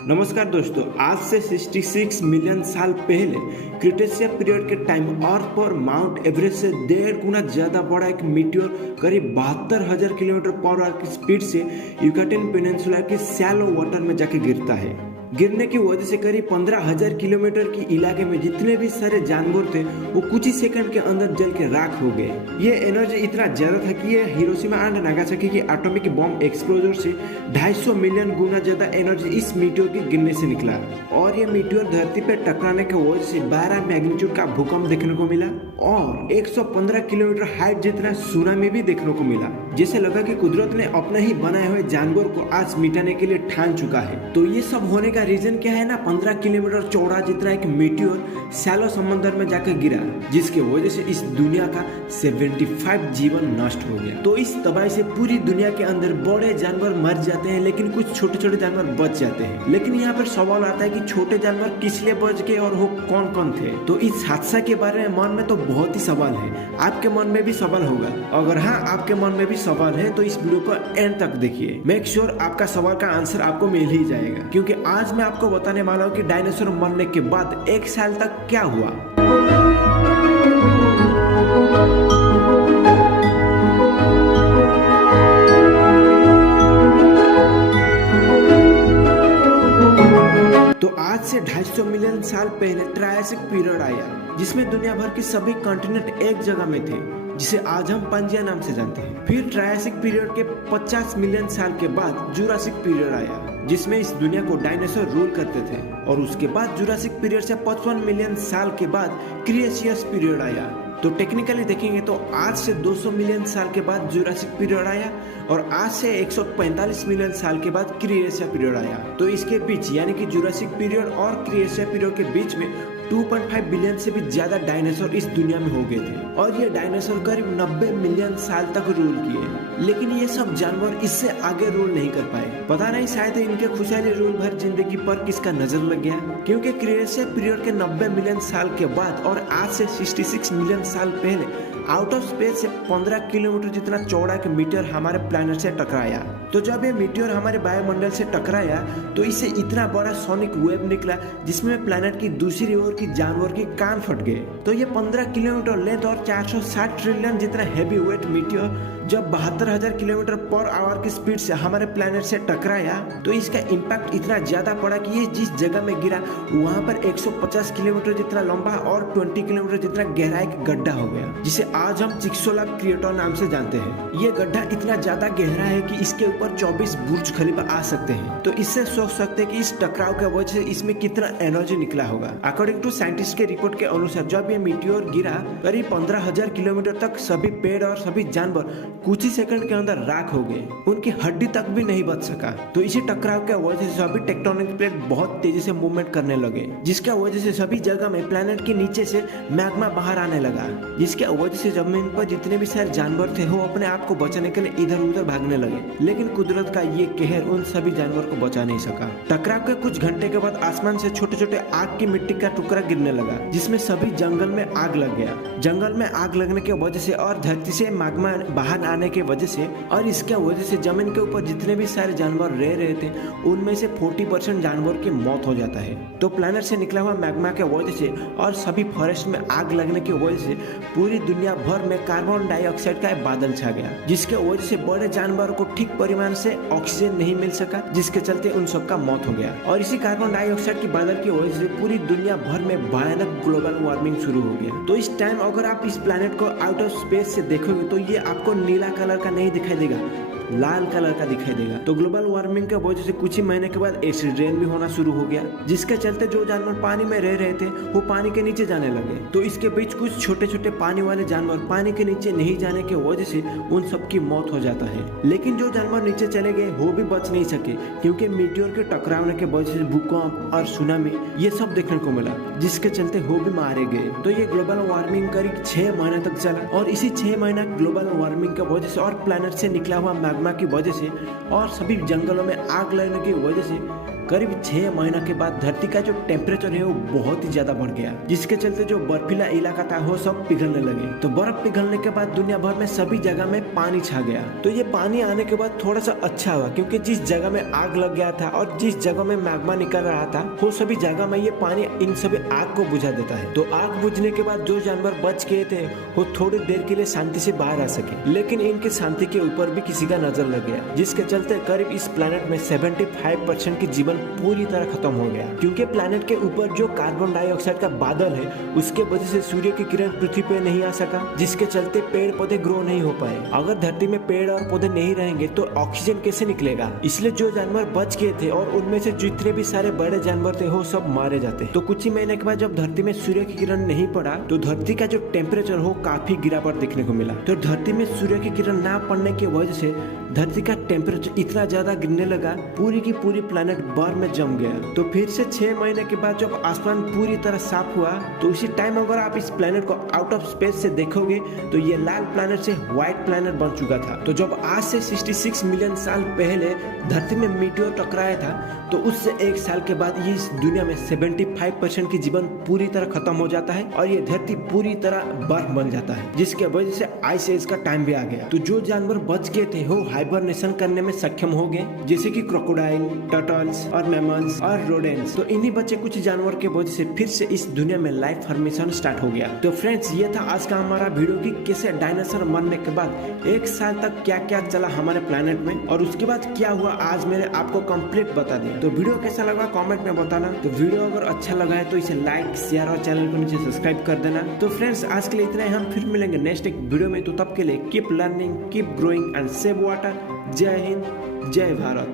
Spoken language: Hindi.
नमस्कार दोस्तों, आज से 66 मिलियन साल पहले क्रिटेशियस पीरियड के टाइम अर्थ पर माउंट एवरेस्ट से 1.5 गुना ज्यादा बड़ा एक मीटियोर करीब 72,000 किलोमीटर पर आवर की स्पीड से युकाटेन पेनिनसुला की शैलो वाटर में जाके गिरता है। गिरने की वजह से करीब 15,000 किलोमीटर की इलाके में जितने भी सारे जानवर थे वो कुछ ही सेकंड के अंदर जल के राख हो गए। ये एनर्जी इतना ज्यादा था कि ये हिरोशिमा एंड नागासाकी की एटॉमिक बॉम्ब एक्सप्लोजर से 250 मिलियन गुना ज्यादा एनर्जी इस मीटियोर के गिरने से निकला और ये मीटियोर धरती पे टकराने की वजह से 12 मैग्नीट्यूड का भूकंप देखने को मिला और 115 किलोमीटर हाइट जितना सुनामी भी देखने को मिला। जैसे लगा कि कुदरत ने अपने ही बनाए हुए जानवर को आज मिटाने के लिए ठान चुका है। तो ये सब होने का रीजन क्या है ना, 15 किलोमीटर चौड़ा जितना एक मीटियोर शैलो समंदर में जाकर गिरा, जिसके वजह से इस दुनिया का 75 जीवन नष्ट हो गया। तो इस तबाही से पूरी दुनिया के अंदर बड़े जानवर मर जाते हैं, लेकिन कुछ छोटे छोटे जानवर बच जाते हैं। लेकिन यहाँ पर सवाल आता है कि छोटे जानवर किस लिए बच गए और वो कौन कौन थे। तो इस हादसा के बारे में मन में तो बहुत ही सवाल है, आपके मन में भी सवाल होगा। अगर हाँ आपके मन में भी सवाल है तो इस वीडियो को एंड तक देखिए। मेक श्योर आपका सवाल का आंसर आपको मिल ही जाएगा, क्योंकि आज मैं आपको बताने वाला हूँ कि डायनासोर मरने के बाद 1 साल तक क्या हुआ। तो आज से 250 मिलियन साल पहले ट्रायसिक पीरियड आया, जिसमें दुनिया भर के सभी कॉन्टिनेंट एक जगह में थे, जिसे आज हम पांजिया नाम से जानते हैं। फिर ट्रायसिक पीरियड के 50 मिलियन साल के बाद जुरासिक पीरियड आया, जिसमें इस दुनिया को डायनासोर रूल करते थे। और उसके बाद जुरासिक पीरियड से 55 मिलियन साल के बाद क्रिएशियस पीरियड आया। तो टेक्निकली देखेंगे तो आज से 200 मिलियन साल के बाद जुरासिक पीरियड आया और आज से 145 मिलियन साल के बाद क्रिएशियस पीरियड आया। तो इसके बीच यानी कि जुरासिक पीरियड और क्रिएशियस पीरियड के बीच में 2.5 बिलियन से भी ज्यादा डायनासोर इस दुनिया में हो गए थे और ये डायनासोर करीब 90 मिलियन साल तक रूल किए। लेकिन ये सब जानवर इससे आगे रूल नहीं कर पाए। पता नहीं शायद इनके खुशहाली रूल भर जिंदगी पर किसका नजर लग गया, क्योंकि क्रिएशियस पीरियड के 90 मिलियन साल के बाद और आज से 66 मिलियन साल पहले आउट ऑफ स्पेस से 15 किलोमीटर जितना चौड़ा एक मीटियोर हमारे प्लैनेट से टकराया। तो जब ये मीटियोर हमारे वायुमंडल से टकराया तो इससे इतना बड़ा सोनिक वेव निकला, जिसमें प्लैनेट की दूसरी ओर की जानवर के कान फट गए। तो ये 15 किलोमीटर लेंथ और 460 ट्रिलियन जितना हैवी वेट मीटियोर जब 72,000 किलोमीटर पर आवर की स्पीड से हमारे प्लैनेट से टकराया तो इसका इम्पैक्ट इतना ज्यादा पड़ा कि ये जिस जगह में गिरा वहां पर 150 किलोमीटर जितना लंबा और 20 किलोमीटर जितना गहरा एक गड्ढा हो गया, जिसे आज हम चिक्सोला क्रेटर नाम से जानते हैं। ये गड्ढा इतना ज्यादा गहरा है कि इसके ऊपर 24 बुर्ज खलीफा आ सकते हैं। तो इससे सोच सकते हैं कि इस टकराव के वजह से इसमें कितना एनर्जी निकला होगा। अकॉर्डिंग टू साइंटिस्ट के रिपोर्ट के अनुसार जब ये मीटियोर गिरा करीब 15,000 किलोमीटर तक सभी पेड़ और सभी जानवर कुछ ही सेकंड के अंदर राख हो गए, उनकी हड्डी तक भी नहीं बच सका। तो इसी टकराव के वजह से सभी टेक्टोनिक प्लेट बहुत तेजी से मूवमेंट करने लगे, जिसके वजह से सभी जगह में प्लैनेट के नीचे से मैग्मा बाहर आने लगा, जिसके वजह से जमीन पर जितने भी सारे जानवर थे वो अपने आप को बचाने के लिए इधर उधर भागने लगे। लेकिन कुदरत का ये कहर उन सभी जानवर को बचा नहीं सका। टकराव के कुछ घंटे के बाद आसमान से छोटे छोटे आग की मिट्टी का टुकड़ा गिरने लगा, जिसमें सभी जंगल में आग लग गया। जंगल में आग लगने की वजह से और धरती से मैग्मा बाहर आने की वजह से और इसके वजह से जमीन के ऊपर जितने भी सारे जानवर रह रहे थे उनमें से 40% जानवर की मौत हो जाता है। तो प्लैनेट से निकला हुआ मैग्मा के वजह से और सभी फॉरेस्ट में आग लगने की वजह से पूरी दुनिया भर में कार्बन डाइऑक्साइड का एक बादल छा गया, जिसके वजह से बड़े जानवरों को ठीक परिमाण से ऑक्सीजन नहीं मिल सका, जिसके चलते उन सबका मौत हो गया। और इसी कार्बन डाइऑक्साइड की बादल की वजह से पूरी दुनिया भर में भयानक ग्लोबल वार्मिंग शुरू हो गया। तो इस टाइम अगर आप इस प्लैनेट को आउट ऑफ स्पेस से देखोगे तो ये आपको नीला कलर का नहीं दिखाई देगा, लाल कलर का दिखाई देगा। तो ग्लोबल वार्मिंग के वजह से कुछ ही महीने के बाद एसिड रेन भी होना शुरू हो गया, जिसके चलते जो जानवर पानी में रह रहे थे वो पानी के नीचे जाने लगे। तो इसके बीच कुछ छोटे छोटे पानी वाले जानवर पानी के नीचे नहीं जाने की वजह से उन सबकी मौत हो जाता है। लेकिन जो जानवर नीचे चले गए वो भी बच नहीं सके, क्योंकि मीटियोर के टकराने के वजह से भूकंप और सुनामी ये सब देखने को मिला, जिसके चलते वो भी मारे गए। तो ये ग्लोबल वार्मिंग करीब 6 महीने तक चला और इसी 6 महीना ग्लोबल वार्मिंग की वजह से और प्लैनेट से निकला हुआ मैग्मा की वजह से और सभी जंगलों में आग लगने की वजह से करीब 6 महीना के बाद धरती का जो टेम्परेचर है वो बहुत ही ज्यादा बढ़ गया, जिसके चलते जो बर्फीला इलाका था वो सब पिघलने लगे। तो बर्फ पिघलने के बाद दुनिया भर में सभी जगह में पानी छा गया। तो ये पानी आने के बाद थोड़ा सा अच्छा हुआ, क्योंकि जिस जगह में आग लग गया था और जिस जगह में मैग्मा निकल रहा था वो सभी जगह में ये पानी इन सभी आग को बुझा देता है। तो आग बुझने के बाद जो जानवर बच गए थे वो थोड़ी देर के लिए शांति से बाहर आ सके, लेकिन इनके शांति के ऊपर भी किसी का नजर लग गया, जिसके चलते करीब इस प्लेनेट में 75% की जीवन पूरी तरह खत्म हो गया। क्योंकि प्लेनेट के ऊपर जो कार्बन डाइऑक्साइड का बादल है उसके वजह से सूर्य की किरण पृथ्वी पे नहीं आ सका, जिसके चलते पेड़ पौधे ग्रो नहीं हो पाए। अगर धरती में पेड़ और पौधे नहीं रहेंगे तो ऑक्सीजन कैसे निकलेगा? इसलिए जो जानवर बच गए थे और उनमें से जितने भी सारे बड़े जानवर थे वो सब मारे जाते। तो कुछ ही महीने के बाद जब धरती में सूर्य की किरण नहीं पड़ा तो धरती का जो टेम्परेचर हो काफी गिरावट देखने को मिला। तो धरती में सूर्य की किरण ना पड़ने की वजह से धरती का टेम्परेचर इतना ज्यादा गिरने लगा, पूरी की पूरी प्लेनेट बर्फ में जम गया। तो फिर से 6 महीने के बाद जब आसमान पूरी तरह साफ हुआ तो उसी टाइम अगर आप इस प्लेनेट को आउट ऑफ स्पेस से देखोगे तो ये लाल प्लेनेट से व्हाइट प्लेनेट बन चुका था। तो जब आज से 66 मिलियन साल पहले धरती में मीटियोर टकराया था तो उससे 1 साल के बाद ये इस दुनिया में 75% की जीवन पूरी तरह खत्म हो जाता है और ये धरती पूरी तरह बर्फ बन जाता है, जिसके वजह से आइस एज का टाइम भी आ गया। तो जो जानवर बच गए थे वो हाइबरनेशन करने में सक्षम हो गए, जैसे कि क्रोकोडाइल, टर्टल्स और मैमल्स और रोडेंट्स। तो इन्हीं बचे कुछ जानवर के वजह से फिर से इस दुनिया में लाइफ फॉर्मेशन स्टार्ट हो गया। तो फ्रेंड्स, ये था आज का हमारा वीडियो की कैसे डायनासोर मरने के बाद 1 साल तक क्या क्या चला हमारे प्लेनेट में और उसके बाद क्या हुआ आज मैंने आपको कंप्लीट बता दिया। तो वीडियो कैसा लगा कमेंट में बताना। तो वीडियो अगर अच्छा लगा है तो इसे लाइक, शेयर और चैनल को नीचे सब्सक्राइब कर देना। तो फ्रेंड्स, आज के लिए इतना ही, हम फिर मिलेंगे नेक्स्ट एक वीडियो में। तो तब के लिए keep learning, keep growing and save water. जय हिंद, जय भारत।